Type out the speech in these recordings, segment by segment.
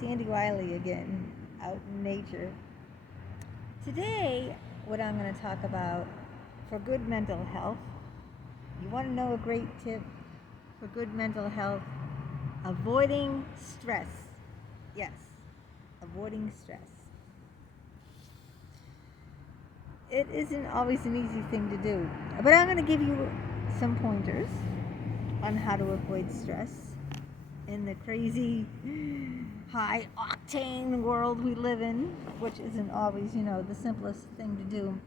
Sandy Wiley again, out in nature. Today, what I'm going to talk about for good mental health, you want to know a great tip for good mental health? Avoiding stress. Yes, avoiding stress. It isn't always an easy thing to do, but I'm going to give you some pointers on how to avoid stress in the crazy high octane world we live in, which isn't always, the simplest thing to do.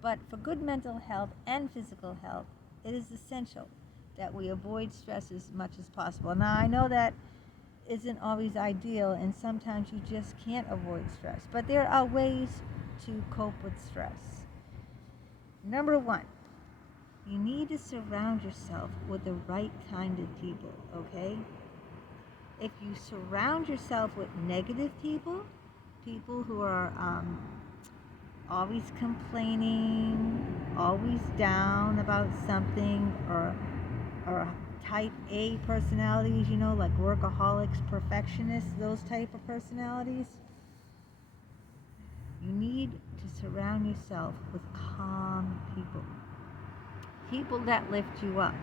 But for good mental health and physical health, it is essential that we avoid stress as much as possible. Now, I know that isn't always ideal, and sometimes you just can't avoid stress, but there are ways to cope with stress. Number one, you need to surround yourself with the right kind of people, okay? If you surround yourself with negative people, people who are always complaining, always down about something, or type A personalities, like workaholics, perfectionists, those type of personalities, you need to surround yourself with calm people. People that lift you up.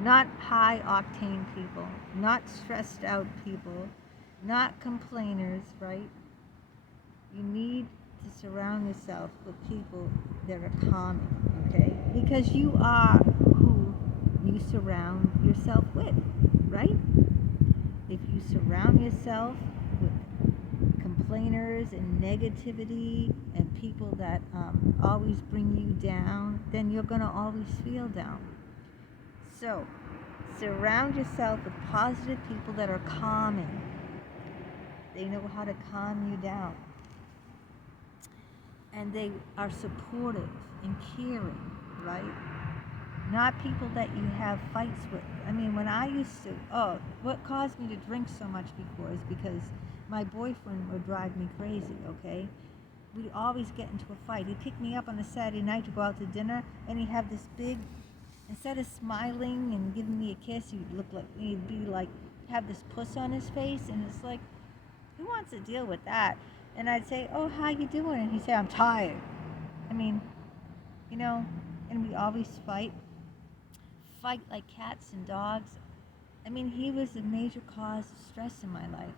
Not high octane people, not stressed out people, not complainers, right? You need to surround yourself with people that are calming, okay? Because you are who you surround yourself with, right? If you surround yourself with complainers and negativity and people that always bring you down, then you're going to always feel down. So, surround yourself with positive people that are calming. They know how to calm you down. And they are supportive and caring, right? Not people that you have fights with. I mean, when I used to, what caused me to drink so much before is because my boyfriend would drive me crazy, okay? We'd always get into a fight. He'd pick me up on a Saturday night to go out to dinner, and he'd have this big, instead of smiling and giving me a kiss, he'd be like, have this puss on his face, and it's like, who wants to deal with that? And I'd say, oh, how you doing? And he'd say, I'm tired. I mean, and we always fight like cats and dogs. I mean, he was a major cause of stress in my life.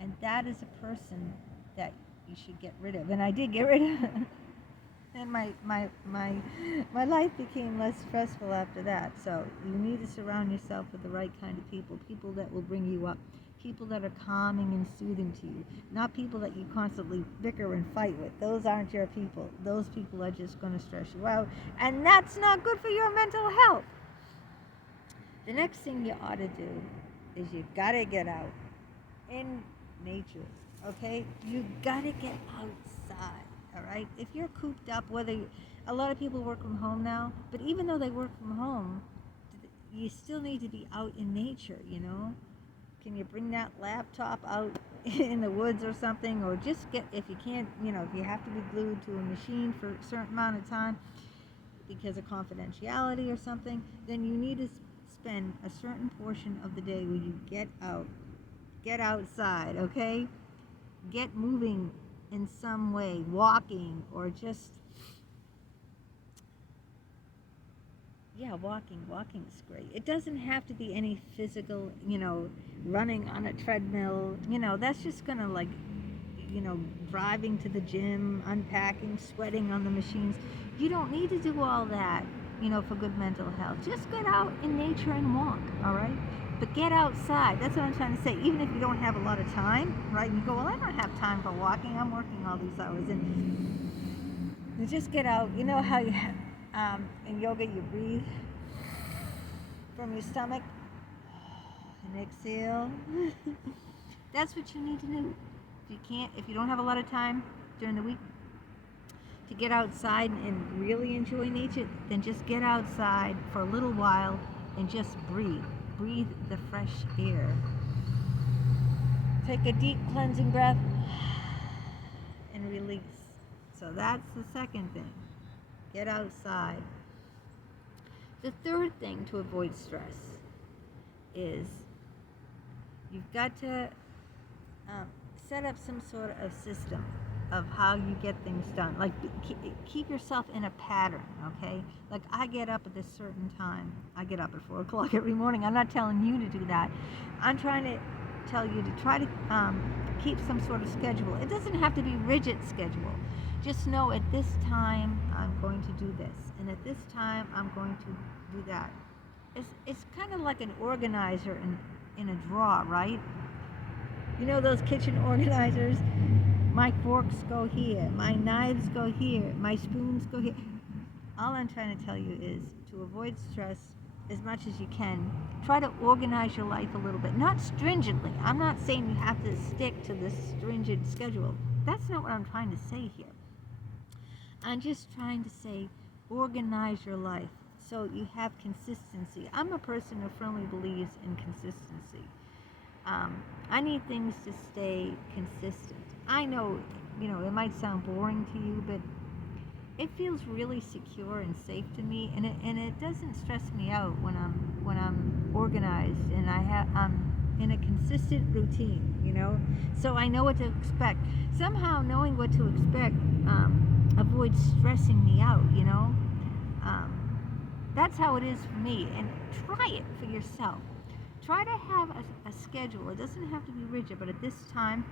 And that is a person that you should get rid of. And I did get rid of him. And my life became less stressful after that. So you need to surround yourself with the right kind of people that will bring you up, people that are calming and soothing to you, not people that you constantly bicker and fight with. Those aren't your people. Those people are just going to stress you out, and that's not good for your mental health. The next thing you ought to do is you got to get out in nature, okay? You got to get outside. All right, if you're cooped up, a lot of people work from home now, but even though they work from home, you still need to be out in nature. Can you bring that laptop out in the woods or something, or just if you can't, if you have to be glued to a machine for a certain amount of time because of confidentiality or something, then you need to spend a certain portion of the day where you get outside, okay? Get moving in some way, walking, or just, walking is great. It doesn't have to be any physical, running on a treadmill, that's just gonna driving to the gym, unpacking, sweating on the machines. You don't need to do all that, for good mental health. Just get out in nature and walk, all right? But get outside. That's what I'm trying to say. Even if you don't have a lot of time, right? You go, well, I don't have time for walking. I'm working all these hours. And you just get out. You know how in yoga you breathe from your stomach and exhale? That's what you need to do. If you don't have a lot of time during the week to get outside and really enjoy nature, then just get outside for a little while and just breathe. Breathe the fresh air. Take a deep cleansing breath and release. So that's the second thing. Get outside. The third thing to avoid stress is You've got to um, set up some sort of system of how you get things done. Like keep yourself in a pattern, okay? Like I get up at this certain time. I get up at 4 o'clock every morning. I'm not telling you to do that. I'm trying to tell you to try to keep some sort of schedule. It doesn't have to be rigid schedule. Just know at this time I'm going to do this, and at this time I'm going to do that. It's kind of like an organizer in a drawer, right? You know those kitchen organizers? My forks go here, my knives go here, my spoons go here. All I'm trying to tell you is to avoid stress as much as you can. Try to organize your life a little bit, not stringently. I'm not saying you have to stick to this stringent schedule. That's not what I'm trying to say here. I'm just trying to say organize your life so you have consistency. I'm a person who firmly believes in consistency. I need things to stay consistent. I know, it might sound boring to you, but it feels really secure and safe to me, and it doesn't stress me out when I'm organized and I'm in a consistent routine. So I know what to expect. Somehow knowing what to expect avoids stressing me out. That's how it is for me, and try it for yourself. Try to have a schedule. It doesn't have to be rigid, but at this time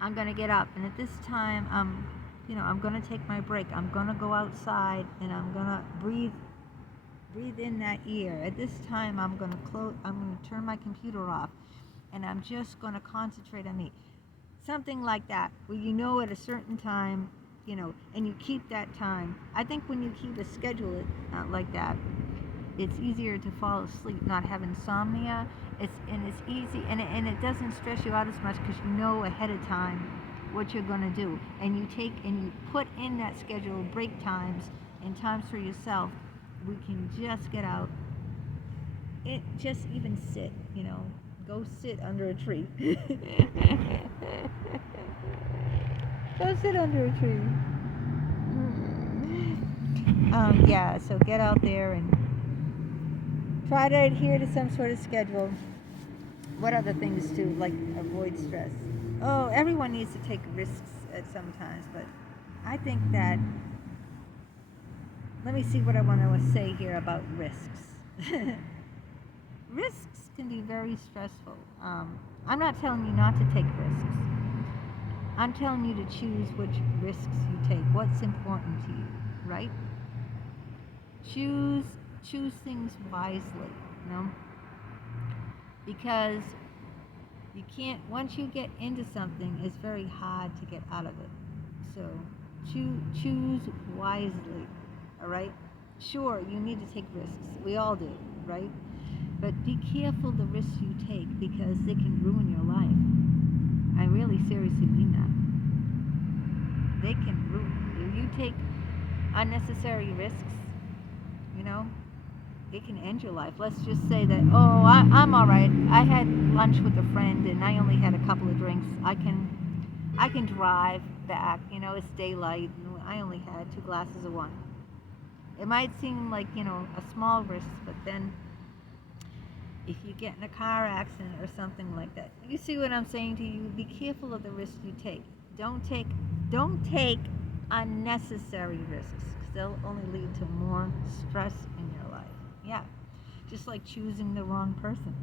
I'm going to get up, and at this time I'm going to take my break. I'm going to go outside, and I'm going to breathe in that air. At this time I'm going to turn my computer off, and I'm just going to concentrate on me. Something like that, where at a certain time, and you keep that time. I think when you keep a schedule like that, it's easier to fall asleep, not have insomnia. It's easy, and it doesn't stress you out as much because you know ahead of time what you're going to do, and you put in that schedule break times and times for yourself. We can just get out. Just even sit, go sit under a tree. Go sit under a tree. Yeah, so get out there and try to adhere to some sort of schedule. What other things too, like avoid stress? Oh, everyone needs to take risks at some times, but I think that, let me see what I want to say here about risks. Risks can be very stressful. I'm not telling you not to take risks. I'm telling you to choose which risks you take. What's important to you, right? Choose things wisely, because you can't, once you get into something, it's very hard to get out of it. So choose wisely, all right? Sure, you need to take risks. We all do, right? But be careful the risks you take, because they can ruin your life. I really seriously mean that. They can ruin. If you take unnecessary risks, it can end your life. Let's just say that, I'm all right. I had lunch with a friend and I only had a couple of drinks. I can drive back. It's daylight. And I only had 2 glasses of wine. It might seem like, a small risk, but then if you get in a car accident or something like that, you see what I'm saying to you? Be careful of the risks you take. Don't take unnecessary risks, because they'll only lead to more stress in your life. Yeah, just like choosing the wrong person.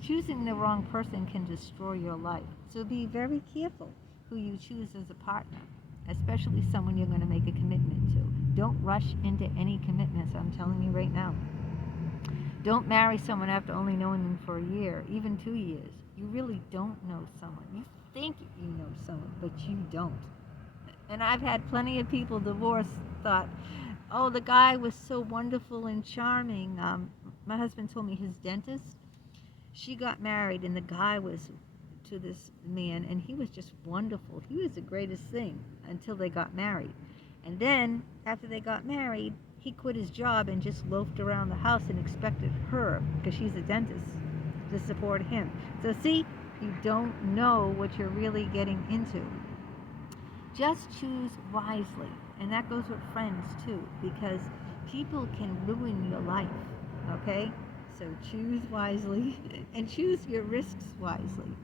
Choosing the wrong person can destroy your life. So be very careful who you choose as a partner, especially someone you're going to make a commitment to. Don't rush into any commitments, I'm telling you right now. Don't marry someone after only knowing them for a year, even 2 years. You really don't know someone. You think you know someone, but you don't. And I've had plenty of people divorce thought, oh, the guy was so wonderful and charming. My husband told me his dentist, she got married and the guy was to this man and he was just wonderful. He was the greatest thing until they got married. And then after they got married, he quit his job and just loafed around the house and expected her, because she's a dentist, to support him. So see, you don't know what you're really getting into. Just choose wisely, and that goes with friends too, because people can ruin your life, okay? So choose wisely and choose your risks wisely.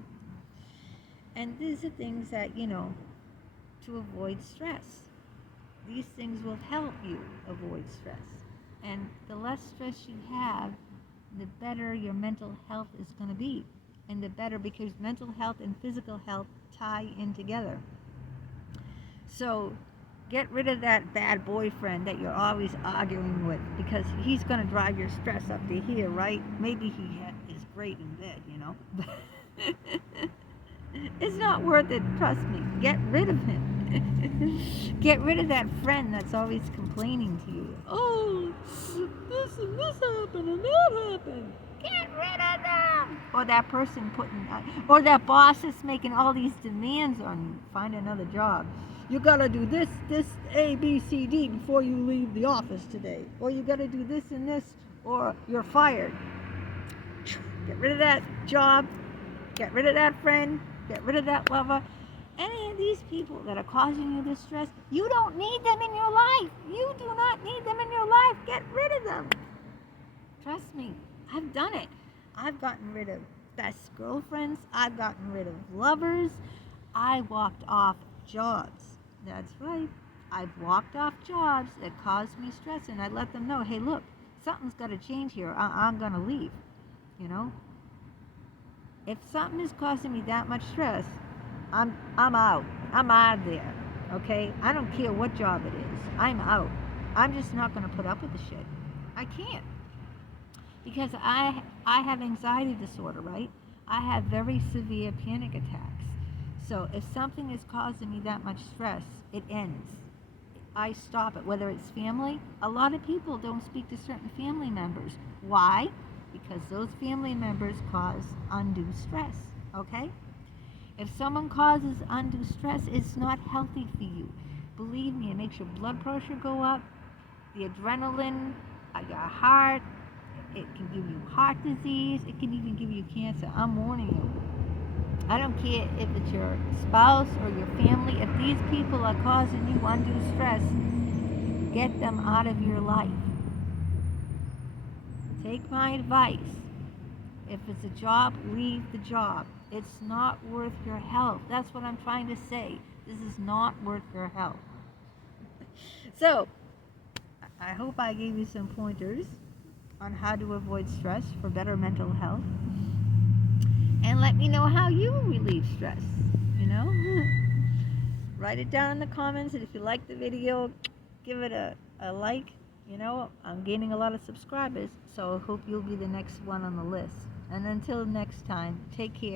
And these are things that, to avoid stress. These things will help you avoid stress. And the less stress you have, the better your mental health is going to be. And the better, because mental health and physical health tie in together. So get rid of that bad boyfriend that you're always arguing with, because he's going to drive your stress up to here, right? Maybe is great in bed, It's not worth it, trust me. Get rid of him. Get rid of that friend that's always complaining to you. Oh, this and this happened and that happened. Get rid of them. Or that person or that boss is making all these demands on you. Find another job. You gotta do this, A, B, C, D before you leave the office today. Or you gotta do this and this, or you're fired. Get rid of that job. Get rid of that friend. Get rid of that lover. Any of these people that are causing you this stress, you don't need them in your life. You do not need them in your life. Get rid of them. Trust me, I've done it. I've gotten rid of best girlfriends. I've gotten rid of lovers. I walked off jobs. That's right. I've walked off jobs that caused me stress, and I let them know, hey, look, something's got to change here. I'm going to leave, If something is causing me that much stress, I'm out. I'm out of there. Okay? I don't care what job it is. I'm out. I'm just not going to put up with the shit. I can't. Because I have anxiety disorder, right? I have very severe panic attacks. So if something is causing me that much stress, it ends. I stop it, whether it's family. A lot of people don't speak to certain family members. Why? Because those family members cause undue stress, okay? If someone causes undue stress, it's not healthy for you. Believe me, it makes your blood pressure go up, the adrenaline, your heart, it can give you heart disease, it can even give you cancer. I'm warning you. I don't care if it's your spouse or your family. If these people are causing you undue stress, get them out of your life. Take my advice. If it's a job, leave the job. It's not worth your health. That's what I'm trying to say. This is not worth your health. So, I hope I gave you some pointers on how to avoid stress for better mental health. And let me know how you relieve stress, Write it down in the comments, and if you like the video, give it a like. I'm gaining a lot of subscribers, so I hope you'll be the next one on the list. And until next time, take care.